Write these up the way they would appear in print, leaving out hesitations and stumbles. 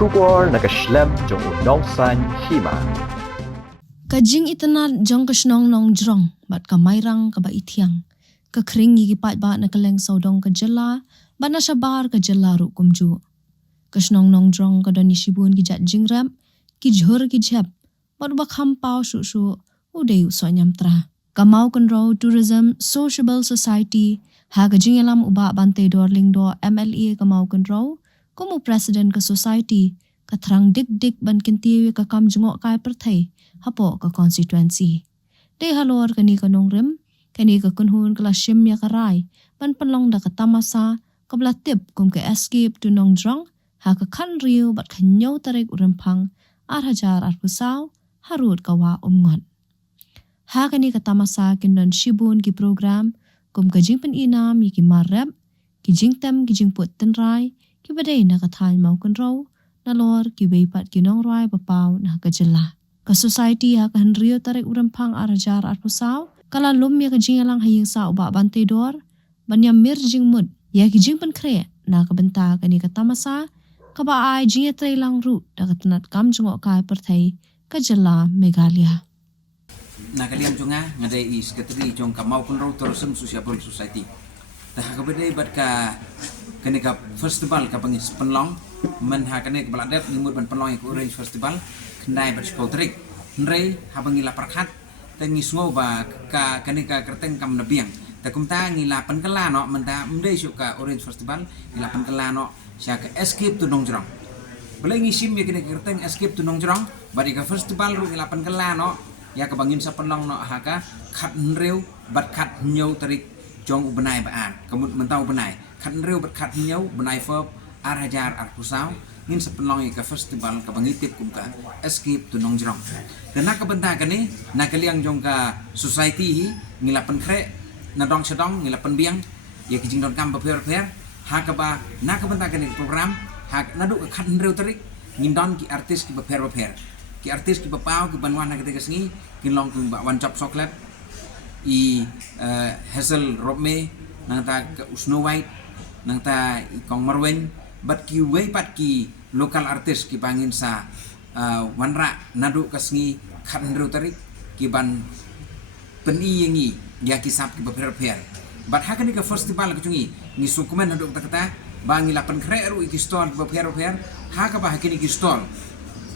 Shubor nakaslem jong unongsan hima. Kajing itanat jong kasnong nong jrong bat kamairang kaba itiang. Kakring gigipat ba nakaleng saudong kajela bat nasyabar kajela ru kumju. Kasnong nong jrong kadoni shibun gijat jingrem kijhur gijhep bat bakhampau su udai usonyam tra. Kamau Kenro Tourism Sociable Society ha kajing elam uba bante dorling do MLA Kamau Kenro kumu president ke society katrang dik ban kintiwi ka kam jungok kai perthai hapo ka constituency de halor kani kanong rem kani ka kunhun kala shim ya karai ban panlong da ka tamasa kabla tip kum ke escape to nong drong ha ka khan riu bat khanyo tarik urempang 8,000 pusau harut kawa umngot ha kani ka tamasa kindon shibun ki program kum ka jingpen inam yiki marrep ki jingtem ki jingput tenrai ki badai na kathan mau Kenro nalor ki weipat ki nong rai papau na kajela ka society ha kan rio tarik urempang arajar arpusau kala lum ya kajing lang haying sa uba bante dor banyam mir jing mud ya ki jing pen kre na ka benta kani ka tamasa ka ba ai jing trai lang ru da katnat kam jungok kai perthai kajela Meghalaya nakaliam junga ngadai i sekretari jong Kamau Kenro Tourism Sociable Society dah ka bedai bat ka kene ka festival ka pangis penlong men ha kene ka baladet nimut ban penlong ku orange festival kendai bat skotrik nrei ha bangila perkhat te ngisngo ba ka kene ka kerteng kam nabiang ta kumta ngila penkela no menta mendei suka orange festival ngila penkela no sya ka escape to nongjrong boleh ngisim ya kene kerteng escape to nongjrong bari ka festival ru ngila penkela no ya ka bangin sa penlong no ha ka khat nreu bat khat nyau tarik jong ubenai baan kemut mentau benai khat nreu bat khat nyau benai fob arajar arpusau ngin sepenlong ka festival ka bangitip kum ka escape to nongjrong dan nak benta kani nakaliang jong ka society hi ngila penkre nadong sedong ngila penbiang ya kijing don kam paper ha ka ba nak benta kani program ha nadu ka khat nreu tarik ngindon ki artis ki paper ki artis ki bapau ki banwan na ketika sengi kin long kum ba wan chop chocolate i Hazel Robme nang ta Snow White nang ta Kong Marwen bat ki wei pat ki local artist ki bangin sa wanra nadu kasngi khat nru tarik ki ban peni yengi ya ki sap ki baper bat hakani ka festival ka chungi ni sukumen nadu ta kata bangi la pen kre ru ki stall baper ha ka ba hakini ki stall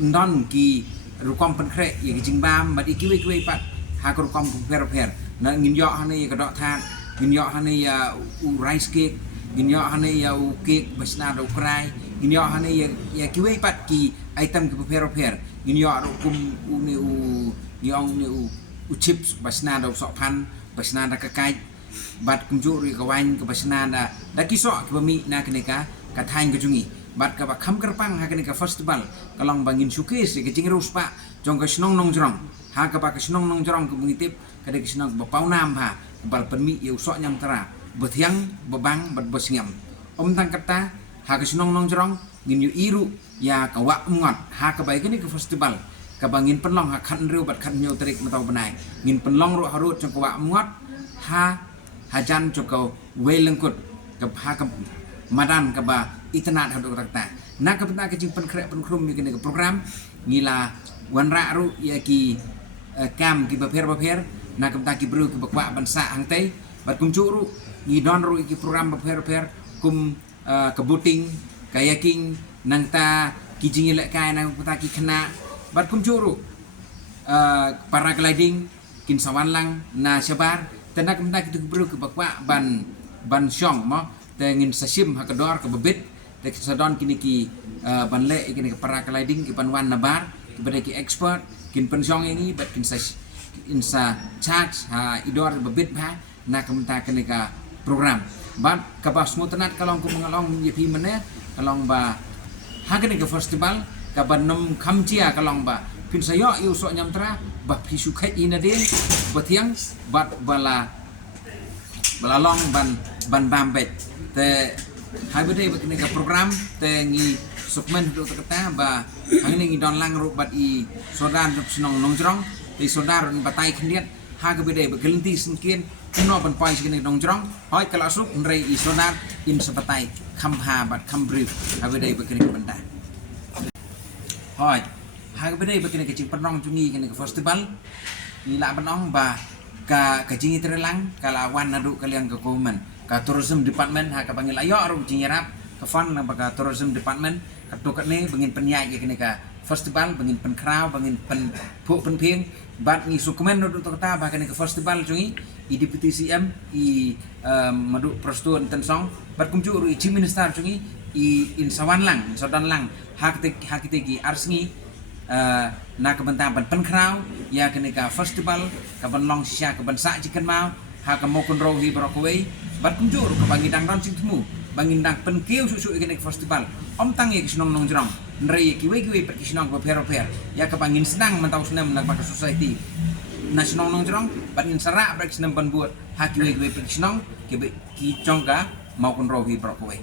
ndon ki rukom pen kre ye ki jingbam bat iki wei pat ha ka rukom baper na ngin yo hani ka dok than ngin yo hani ya u rice cake ngin yo hani ya u cake basna do krai ngin yo hani ya kiwe pat ki item ki prepare ngin yo ro kum u ni u nyong ni u chips basna do sok pan basna da ka kai bat kum ju ri ka wan ka basna da ki sok ki bami na kenika ka thain ka jungi bat ka ba kham kerpang ha kenika festival kalong bangin showcase ke jing rus pa jong ka snong nong jrong ha ka ba ka snong nong jrong ka mengitip kada kisnang bapau nam ha bal permi ya usok nyam tera bethiang bebang bat bosngam tang kata ha kisnong nong jrong ngin yu iru ya ka wa ngot ha ka bai kini ke festival ka bangin penlong ha khat riu bat khat nyo terik matau benai ngin penlong ru harut jong ka wa ngot ha hajan joko welengkut ka ha ka madan ka ba itanat hadu rakta na ka benta ke jing pen krek pen krum ni kini ke program ngila wanra ru ya ki kam ki baper na kamta ki bru ki bakwa bansa hangtai bat kum churu ni don ru ki program baper kum kabuting kayaking nang ta ki jingile kai nang kamta ki khana bat kum churu paragliding kin sawan lang na syabar tena kamta ki bru ki bakwa ban syong mo te ngin sasim hakador ka bebit te sadon kini ki banle kini ka paragliding ki panwan nabar ki bade ki expert kin pensyong ini bat kin insa charge ha idor bebit ba na kamta kenika program bat kabas mutanat kalong ku mengalong yepi mene kalong ba ha kenika festival ka banom khamchia kalong ba kin sayo yu so nyam tra ba phisu khat ina din bathiang bat bala long ban bambet te ha bede ba kenika program te ngi sukmen do kata ba hang ni don lang ru bat i sodan snong nongjrong ti sodar batai khniat ha ka bede ba gelenti sengkin no ban pai sing nong jrong hoi kala suk nrei i sodar in sabatai kham ha bat kham brief ha bede ba kini benda Hoi, hak bedai bakini kecing penong jungi kini ke festival. Nila penong ba ka jingi terelang kala wan nadu kalian ke government ka tourism department hak panggil ayo aru jingi rap ke fund na ka tourism department ka tukat ni bengin penyai kini ka festival bengin pen crowd bengin pen pu pen pieng bat ni sukumen nadu to kata ba kini ke festival jungi i deputy CM i madu prostuan tensong bat kumju ru i chief minister jungi i in sawan lang sodan lang hak te gi arsngi na kebentar pen crowd ya kenika festival kaban long sya kaban sa chicken mau ha ka mokon rohi brokwe bat kunjur ka bangin dang ron sing temu bangin dang pen keu susu kenika festival om tang ye kisnong nong jrong nrei kiwe per kisnong ko per ya ka bangin senang mentau senam nak pakai society nasional nong jrong bangin sarak ber kisnam ban buat ha kiwe per kisnong ki chongka mokon rohi brokwe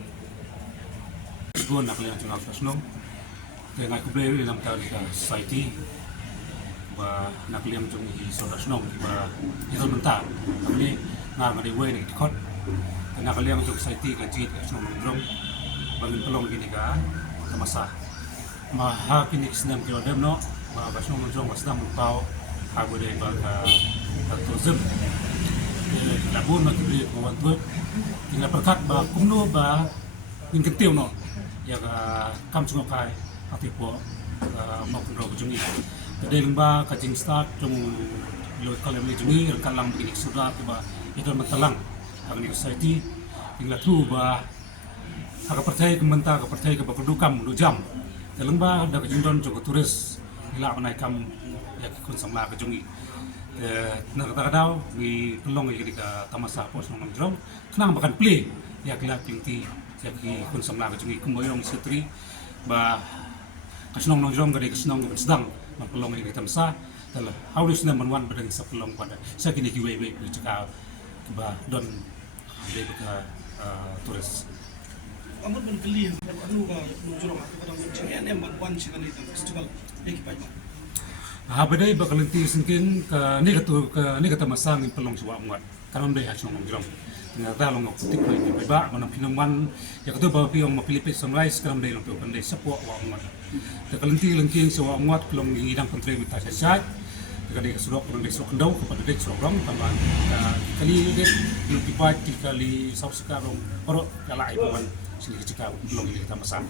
Gue nak lihat channel Tasnong, dengan aku beli dalam tadi society, bah nak lihat macam ini soal Tasnong, bah itu mentah, tapi nak ada way ni dikot, nak lihat macam society kecil Tasnong mengrong, bangin pelong gini kan, masa, mah kini sedang kira dem no, bah Tasnong mengrong sedang mentau, aku deh bah tourism, labun nak beli kawan tu, tinggal perkat bah kumno bah ingin kentil no. Ya kam sungai kai hati po mau kunro jungi tadi lembah kacing start jung lo kalau ni jungi kalang begini sudah tiba itu matalang agni society tinggal tu bah agak percaya ke mentah agak percaya ke pendukam lu jam lembah ada kejundon juga turis ila menai kam ya kun samla ke jungi nak kata di pelong jadi ke tamasa pos nong jrom kenang bahkan play ya kelak pinti jadi kun samla ke jungi kumboyong setri ba kasnong nong jom gade kasnong sedang mapelong ini tamsa dalam harus na manwan badang sa pelong pada sa kini kiwe cakap ba don de ka turis amot ben kali anu ba nujuro ka kadang cingen em ban chikan itu festival lagi pa badai bakal nanti singkin ni kata masang pelong suwa muat kanon dai hasnong nong jom ternyata long putik ko ni ba manam pinaman ya kato ba piong mapilipit sunrise karam dai long pe pandai sapo wa muat te kalanti langking suwa muat pelong hidang kontre mita sasat kali surok orang dek surok ndau kepada dek surok rong tambahan kali dek lebih baik kali saus sekarang perok kala ibuan sini kecika belum ini kita masak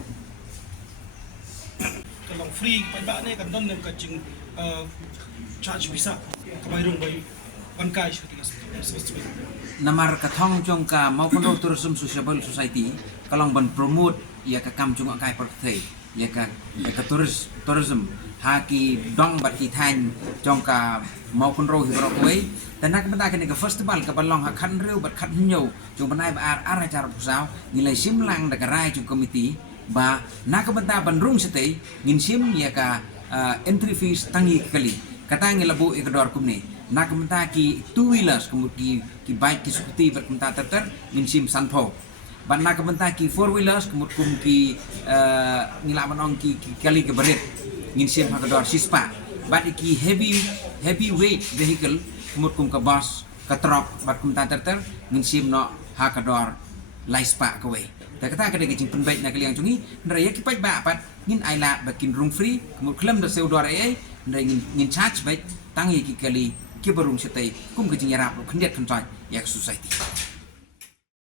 kalau free pa ba ne kan don nem kacing charge bisa kabairong bay pankai shooting festival namar kathong jong ka maupun tourism society kalong ban promote ya ka kam jong kai perthei ya ka tourism haki dong bat ki than jong ka maupun ro hi brokwe tanak benda ka ka festival ka balong ha khan reu bat khat nyo jong banai ba ar acara pusau nilai simlang da ka rai jong komiti ba nak benda ban rung setei ngin sim ya ka entry fees tangi kali katang labu ikdor kumni nak benda ki two wheelers kemudian ki bike ki scooty bat benda ter ngin sim sanpho ban nak benda ki four wheelers kemudian ki ngila manong ki kali ke berit ngin sim hakador sispa bat ki heavy weight vehicle kemudian ke bus ke truck bat benda ter ngin sim no hakador laispa kowe ta kata kada kecing penbaik nak liang cungi nraya ki pai ba pat ngin aila bakin room free kemudian klem da seudor ai nrai ngin charge baik tangi ki kali ki barung setai kum kecing yarap kendiat kencoy yak society